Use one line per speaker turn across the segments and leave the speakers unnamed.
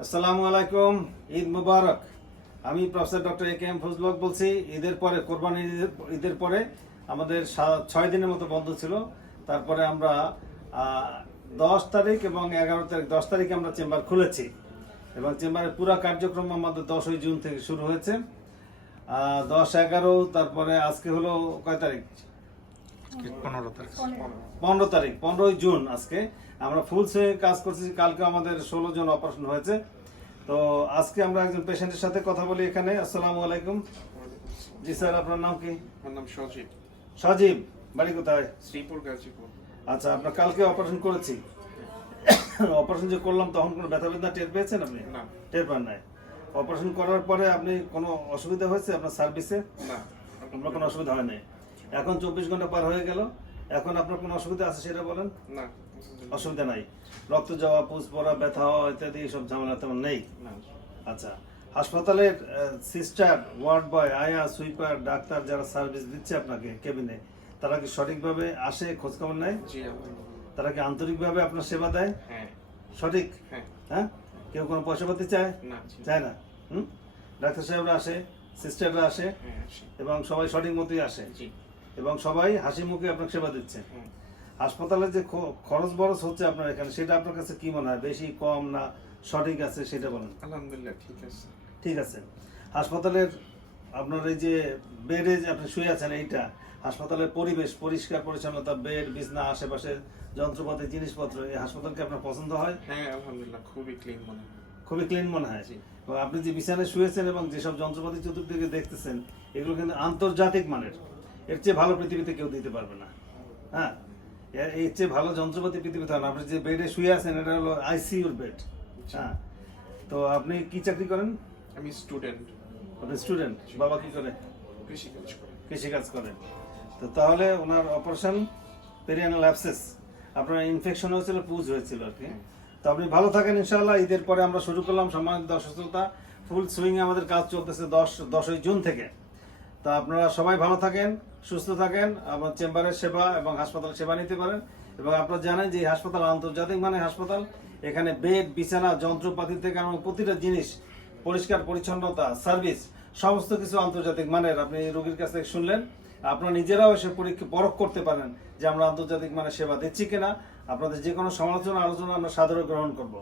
আসসালামু আলাইকুম, ঈদ মুবারক। আমি professor doctor A K M ফজলক বলছি। ঈদের পরে কোরবানি ঈদের- পরে আমাদের ছয় দিনের মতো বন্ধ ছিল। তারপরে আমরা দশ তারিখ এবং এগারো তারিখ, দশ তারিখে আমরা চেম্বার খুলেছি। এবং চেম্বারের পুরো কার্যক্রম আমাদের দশই জুন থেকে শুরু হয়েছে। দশ এগারো, তারপরে আজকে হলো কয় তারিখ?
পনেরো তারিখ।
পনেরো তারিখ পনেরোই জুন আজকে। আমরা ফুল সুইং কাজ করছি কালকে আমাদের ষোলো জন অপারেশন হয়েছে। তো আজকে আমরা একজন পেশেন্টের সাথে কথা বলি এখানে। আসসালামু আলাইকুম। জি স্যার আপনার নাম কি?
আমার নাম সজীব।
সজীব বাড়ি কোথায়?
শ্রীপুর গাজীপুর।
আচ্ছা আপনার কালকে অপারেশন করেছি। অপারেশন যে করলাম তখন কোনো ব্যথা বেদনা টের পেয়েছেন আপনি?
না।
টের পান নাই। অপারেশন করার পরে আপনি কোনো অসুবিধা হয়েছে আপনার সার্ভিসে
না।
আপনার কোনো অসুবিধা হয় নাই এখন চব্বিশ ঘণ্টা পার হয়ে গেল। এখন আপনার কোনো অসুবিধা আছে সেটা বলেন?
না
অসুবিধা নাই। রক্ত যাওয়া পুষ পড়া ব্যথা হওয়া ইত্যাদি সব ঝামেলা তেমন নেই? আচ্ছা। হাসপাতালের সিস্টার ওয়ার্ড বয় আয়া সুইপার ডাক্তার যারা সার্ভিস দিচ্ছে আপনাকে কেবিনে তারা কি সঠিকভাবে আসে খোঁজখবর নেয়? তারা কি আন্তরিকভাবে আপনার সেবা দেয়?
হ্যাঁ।
সঠিক?
হ্যাঁ।
হ্যাঁ? কেউ কোনো পয়সা পাতি চায়? চায় না? হুম? ডাক্তার সাহেবরা আসে সিস্টাররা আসে
হ্যাঁ
এবং সবাই সঠিক মতোই আসে। এবং সবাই হাসি মুখে আপনাকে সেবা দিচ্ছে হাসপাতালে যে খরচ বরচ হচ্ছে আপনার এখানে সেটা আপনার কাছে কি মনে হয়? বেশি কম না সঠিক আছে সেটা বলেন।
আলহামদুলিল্লাহ ঠিক আছে।
ঠিক আছে। হাসপাতালের আপনার এই যে বেডে যে আপনি শুয়ে আছেন এইটা হাসপাতালের পরিবেশ পরিষ্কার পরিচ্ছন্নতা বেড বিছনা আশেপাশে যন্ত্রপাতি জিনিসপত্র এই হাসপাতালকে আপনার পছন্দ হয়?
হ্যাঁ আলহামদুলিল্লাহ খুবই ক্লিন মনে হয়।
খুবই ক্লিন মনে হয়। এবং আপনি যে বিছানায় শুয়েছেন এবং যেসব যন্ত্রপাতি চতুর্দিকে দেখতেছেন এগুলো কিন্তু আন্তর্জাতিক মানের। এর চেয়ে ভালো পৃথিবীতে কেউ দিতে পারবে না। হ্যাঁ? এর চেয়ে ভালো যন্ত্রপাতি পৃথিবীতে হয় না। আপনি যে বেডে শুয়ে আছেন এটা হলো আইসিইউর বেড। হ্যাঁ? তো আপনি কি চাকরি করেন?
আমি স্টুডেন্ট।
আপনি স্টুডেন্ট? বাবা কি করে?
কৃষি কাজ
কৃষিকাজ করেন। তো তাহলে ওনার অপারেশন পেরিয়ানাল অ্যাপসেস আপনার ইনফেকশন হয়েছিল পুজ হয়েছিল আর কি। তো আপনি ভালো থাকেন ইনশাআল্লাহ। ঈদের পরে আমরা শুরু করলাম সম্মানিত দর্শক শ্রোতা। ফুল সুইং আমাদের কাজ চলতেছে দশ দশই জুন থেকে। তা আপনারা সবাই ভালো থাকেন, সুস্থ থাকেন, আমার চেম্বারের সেবা এবং হাসপাতাল সেবা নিতে পারেন এবং আপনারা জানেন যে হাসপাতাল আন্তর্জাতিক মানে হাসপাতাল। এখানে বেড, বিছানা, যন্ত্রপাতি থেকে এবং প্রতিটা জিনিস, পরিষ্কার, পরিচ্ছন্নতা, সার্ভিস, সমস্ত কিছু আন্তর্জাতিক মানের আপনি রোগীর কাছ থেকে শুনলেন। আপনারা নিজেরাও এসে পরীক্ষা পরখ করতে পারেন যে আমরা আন্তর্জাতিক মানের সেবা দিচ্ছি কিনা। আপনাদের যে কোনো সমালোচনা, আলোচনা আমরা সাদরে গ্রহণ করব।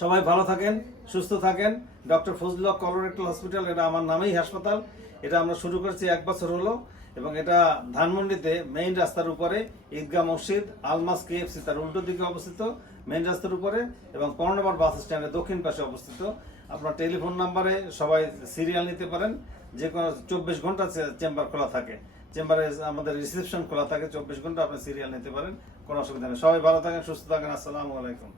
সবাই ভালো থাকেন, সুস্থ থাকেন। ডক্টর ফজলুল্লাহ কলোরেক্টাল হসপিটাল, এটা আমার নামেই হাসপাতাল। এটা আমরা শুরু করেছি এক বছর হলো এবং এটা ধানমন্ডিতে মেইন রাস্তার উপরে, ঈদগাহ মসজিদ, আলমাস কেএফসি তার উল্টো দিকে অবস্থিত মেইন রাস্তার উপরে এবং পনেরো বাস স্ট্যান্ডের দক্ষিণ পাশে অবস্থিত। আপনার টেলিফোন নাম্বারে সবাই সিরিয়াল নিতে পারেন, যে কোনো চব্বিশ ঘণ্টা চেম্বার খোলা থাকে। চেম্বারে আমাদের রিসেপশন খোলা থাকে, চব্বিশ ঘণ্টা আপনি সিরিয়াল নিতে পারেন, কোনো অসুবিধা নেই। সবাই ভালো থাকেন, সুস্থ থাকেন, আসসালামু আলাইকুম।